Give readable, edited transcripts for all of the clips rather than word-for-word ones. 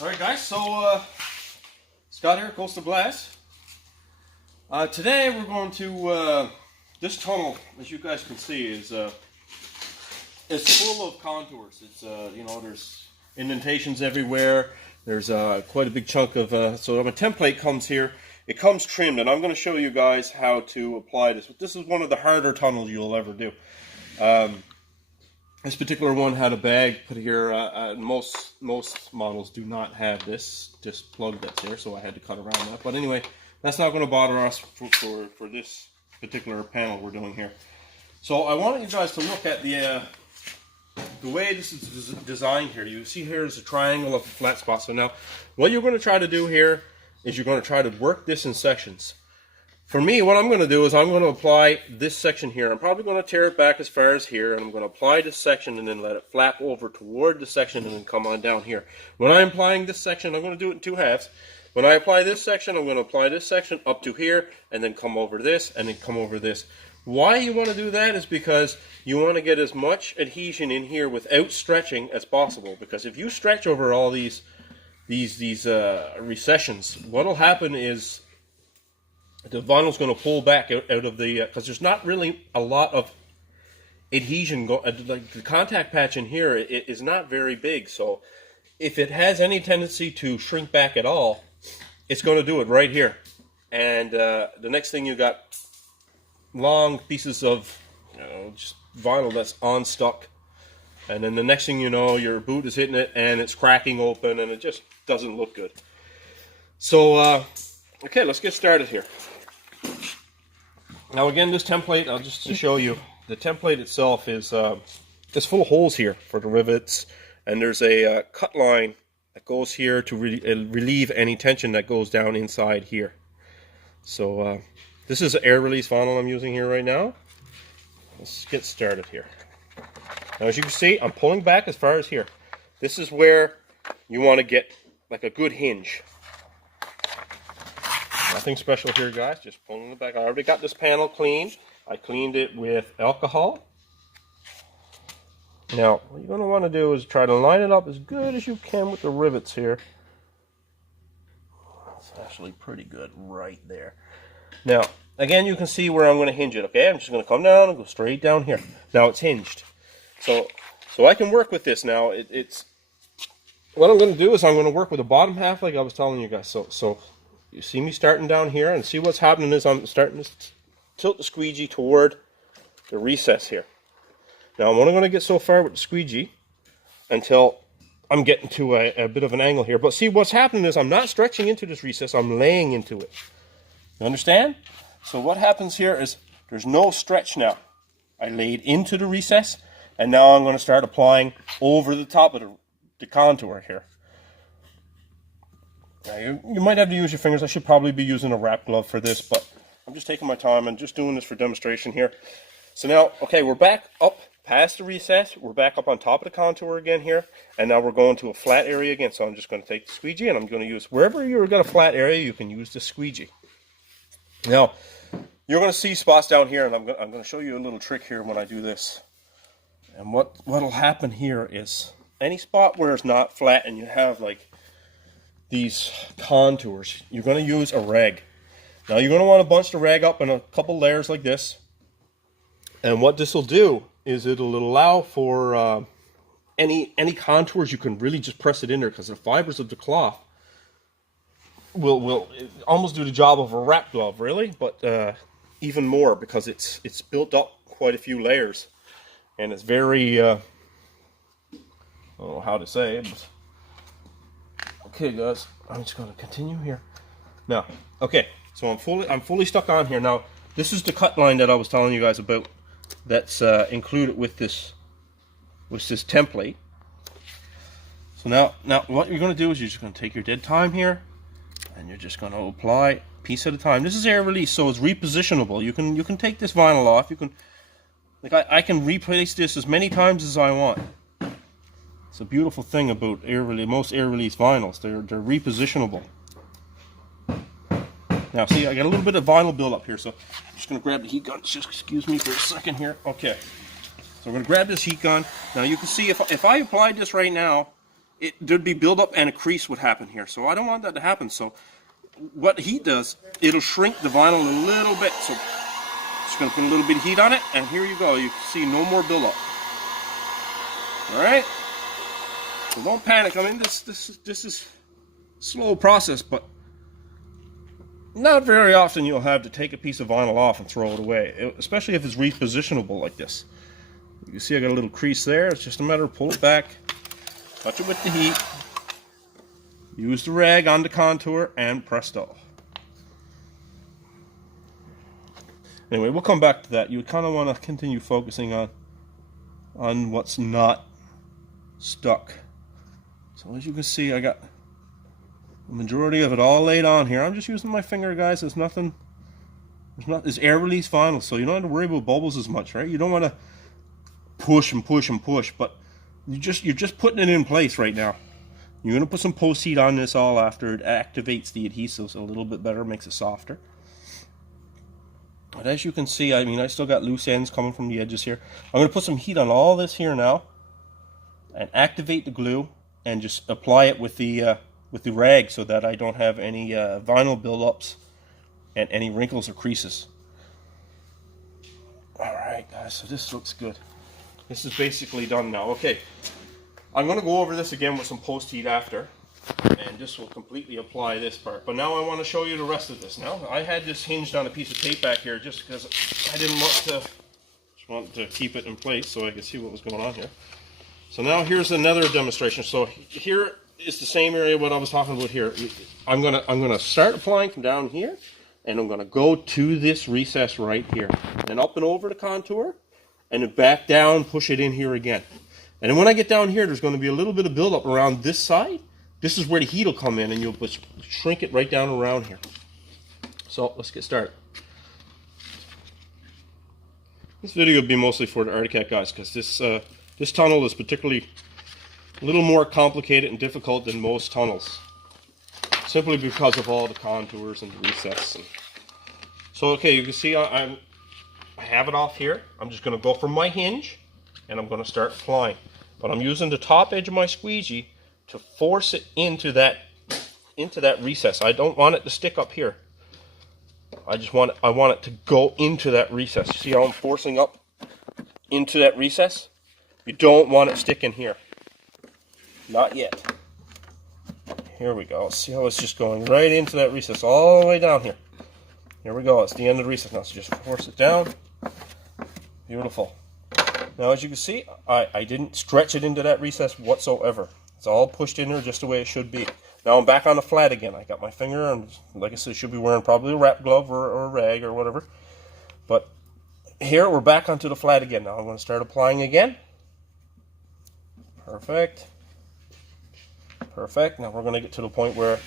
Alright guys, so Scott here, Coastal Blast. Today we're going to, this tunnel, as you guys can see, is it's full of contours. It's, you know, there's indentations everywhere. There's quite a big chunk of, so when a template comes here, it comes trimmed, and I'm going to show you guys how to apply this. This is one of the harder tunnels you'll ever do. This particular one had a bag put here. Most models do not have this plug that's here, so I had to cut around that. But anyway, that's not going to bother us for this particular panel we're doing here. So I wanted you guys to look at the way this is designed here. You see here is a triangle of flat spots. So now, what you're going to try to do here is you're going to try to work this in sections. For me, what I'm going to do is I'm going to apply this section here. I'm probably going to tear it back as far as here, and I'm going to apply this section and then let it flap over toward the section and then come on down here. When I'm applying this section, I'm going to do it in two halves. When I apply this section, I'm going to apply this section up to here and then come over this and then come over this. Why you want to do that is because you want to get as much adhesion in here without stretching as possible. Because if you stretch over all these recessions, what will happen is the vinyl's going to pull back out of the, because there's not really a lot of adhesion, like the contact patch in here it is not very big, so if it has any tendency to shrink back at all, it's going to do it right here. And the next thing you got long pieces of, you know, just vinyl that's unstuck, and then the next thing you know, your boot is hitting it and it's cracking open and it just doesn't look good. So okay, let's get started here. Now again, this template, just to show you, the template itself is it's full of holes here for the rivets, and there's a cut line that goes here to relieve any tension that goes down inside here. So this is air release vinyl I'm using here right now. Let's get started here. Now as you can see, I'm pulling back as far as here. This is where you want to get like a good hinge. Nothing special here, guys, just pulling it back. I already got this panel cleaned. I cleaned it with alcohol. Now, what you're going to want to do is try to line it up as good as you can with the rivets here. That's actually pretty good right there. Now, again, you can see where I'm going to hinge it, okay? I'm just going to come down and go straight down here. Now, it's hinged. So I can work with this now. It's what I'm going to do is I'm going to work with the bottom half like I was telling you guys. So you see me starting down here, and see what's happening is I'm starting to tilt the squeegee toward the recess here. Now I'm only going to get so far with the squeegee until I'm getting to a bit of an angle here. But see, what's happening is I'm not stretching into this recess, I'm laying into it. You understand? So what happens here is there's no stretch now. I laid into the recess, and now I'm going to start applying over the top of the contour here. Now you might have to use your fingers. I should probably be using a wrap glove for this, but I'm just taking my time and just doing this for demonstration here. So now, okay, we're back up past the recess. We're back up on top of the contour again here, and now we're going to a flat area again. So I'm just going to take the squeegee, and I'm going to use, wherever you've got a flat area, you can use the squeegee. Now, you're going to see spots down here, and I'm going to show you a little trick here when I do this. And what'll happen here is any spot where it's not flat and you have like these contours, you're going to use a rag. Now you're going to want to bunch the rag up in a couple layers like this, and what this will do is it'll allow for any contours. You can really just press it in there, because the fibers of the cloth will almost do the job of a wrap glove, really, but even more, because it's built up quite a few layers, and it's very I don't know how to say it, but okay, guys, I'm just going to continue here. Now, okay, so I'm fully stuck on here. Now, this is the cut line that I was telling you guys about. That's included with this template. So now what you're going to do is you're just going to take your dead time here, and you're just going to apply a piece at a time. This is air release, so it's repositionable. You can take this vinyl off. You can, like I can replace this as many times as I want. It's a beautiful thing about most air release vinyls. They're repositionable. Now see, I got a little bit of vinyl buildup here, so I'm just going to grab the heat gun. Just excuse me for a second here. Okay, so I'm going to grab this heat gun. Now you can see if I applied this right now, there'd be buildup and a crease would happen here. So I don't want that to happen. So what heat does, it'll shrink the vinyl a little bit. So just going to put a little bit of heat on it, and here you go. You can see no more buildup. All right. So don't panic. I mean, this is a slow process, but not very often you'll have to take a piece of vinyl off and throw it away, especially if it's repositionable like this. You can see I got a little crease there. It's just a matter of pull it back, touch it with the heat, use the rag on the contour, and presto. Anyway, we'll come back to that. You kind of want to continue focusing on what's not stuck. So as you can see, I got the majority of it all laid on here. I'm just using my finger, guys. There's nothing. There's air release vinyl, so you don't have to worry about bubbles as much, right? You don't want to push and push and push, but you're just putting it in place right now. You're gonna put some post heat on this all after it activates the adhesives a little bit better, makes it softer. But as you can see, I mean, I still got loose ends coming from the edges here. I'm gonna put some heat on all this here now, and activate the glue, and just apply it with the rag so that I don't have any vinyl buildups and any wrinkles or creases. All right, guys, so this looks good. This is basically done now. Okay, I'm going to go over this again with some post heat after, and this will completely apply this part. But now I want to show you the rest of this. Now, I had this hinged on a piece of tape back here just because I didn't want to keep it in place so I could see what was going on here. So now here's another demonstration. So here is the same area what I was talking about here. I'm gonna start applying from down here, and I'm gonna go to this recess right here, then up and over the contour, and then back down, push it in here again. And then when I get down here, there's going to be a little bit of buildup around this side. This is where the heat will come in, and you'll just shrink it right down around here. So let's get started. This video will be mostly for the Arctic Cat guys, because this tunnel is particularly a little more complicated and difficult than most tunnels, simply because of all the contours and the recess. So okay, you can see I have it off here. I'm just going to go from my hinge, and I'm going to start applying. But I'm using the top edge of my squeegee to force it into that recess. I don't want it to stick up here. I want it to go into that recess. See how I'm forcing up into that recess? You don't want it sticking here. Not yet. Here we go. See how it's just going right into that recess all the way down here. Here we go. It's the end of the recess now. So just force it down. Beautiful. Now as you can see, I didn't stretch it into that recess whatsoever. It's all pushed in there just the way it should be. Now I'm back on the flat again. I got my finger, and like I said, should be wearing probably a wrap glove or a rag or whatever. But here we're back onto the flat again. Now I'm going to start applying again. Perfect. Perfect. Now we're going to get to the point where,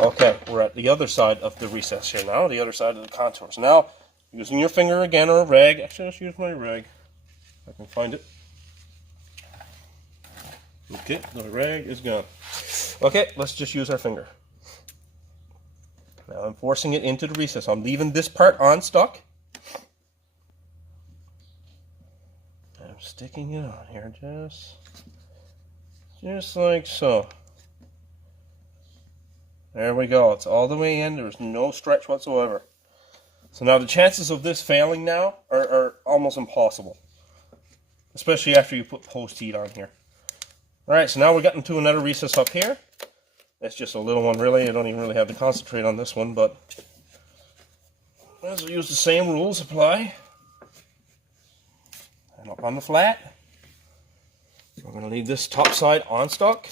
okay, we're at the other side of the recess here now, the other side of the contours. Now, using your finger again or a rag. Actually, let's use my rag. If I can find it. Okay, the rag is gone. Okay, let's just use our finger. Now I'm forcing it into the recess. I'm leaving this part on stuck. I'm sticking it on here just like so. There we go. It's all the way in. There's no stretch whatsoever. So now the chances of this failing now are almost impossible, especially after you put post heat on here. Alright, so now we're getting to another recess up here. That's just a little one really. I don't even really have to concentrate on this one, but as we use the same rules apply. And up on the flat. We're going to leave this top side on stock.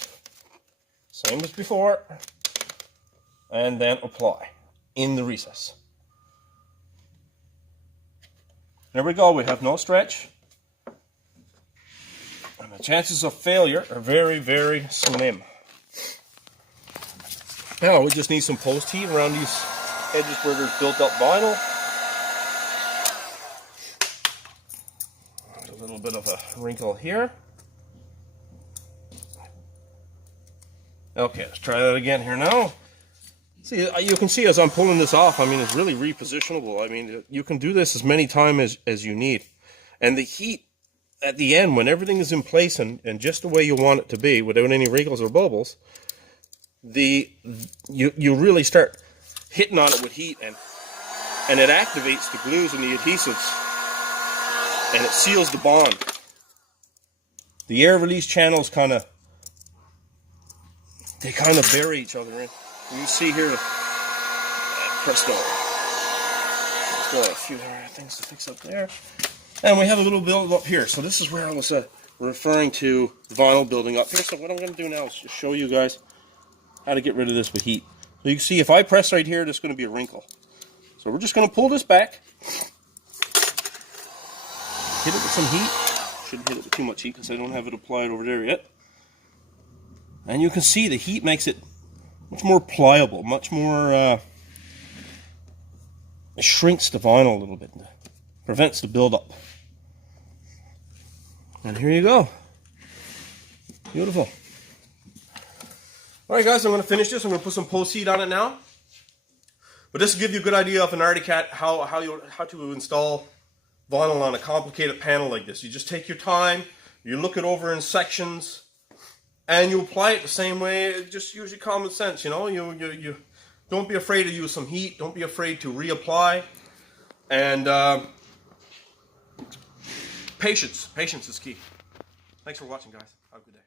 Same as before. And then apply in the recess. There we go. We have no stretch. And the chances of failure are very, very slim. Now we just need some post heat around these edges where there's built up vinyl. There's a little bit of a wrinkle here. Okay, let's try that again here now. See, you can see as I'm pulling this off, I mean, it's really repositionable. I mean, you can do this as many times as you need. And the heat at the end, when everything is in place and just the way you want it to be, without any wrinkles or bubbles, you really start hitting on it with heat, and it activates the glues and the adhesives, and it seals the bond. The air release channels kind of bury each other in. You see here, presto. Still a few things to fix up there. And we have a little build up here. So this is where I was referring to vinyl building up here. So what I'm going to do now is just show you guys how to get rid of this with heat. So you can see if I press right here, there's going to be a wrinkle. So we're just going to pull this back. Hit it with some heat. Shouldn't hit it with too much heat because I don't have it applied over there yet. And you can see the heat makes it much more pliable, much more, it shrinks the vinyl a little bit, prevents the buildup. And here you go. Beautiful. Alright guys, I'm going to finish this. I'm going to put some post heat on it now. But this will give you a good idea of an Arctic Cat, how to install vinyl on a complicated panel like this. You just take your time, you look it over in sections, and you apply it the same way. Just use your common sense, you know. You don't be afraid to use some heat. Don't be afraid to reapply. And patience is key. Thanks for watching, guys. Have a good day.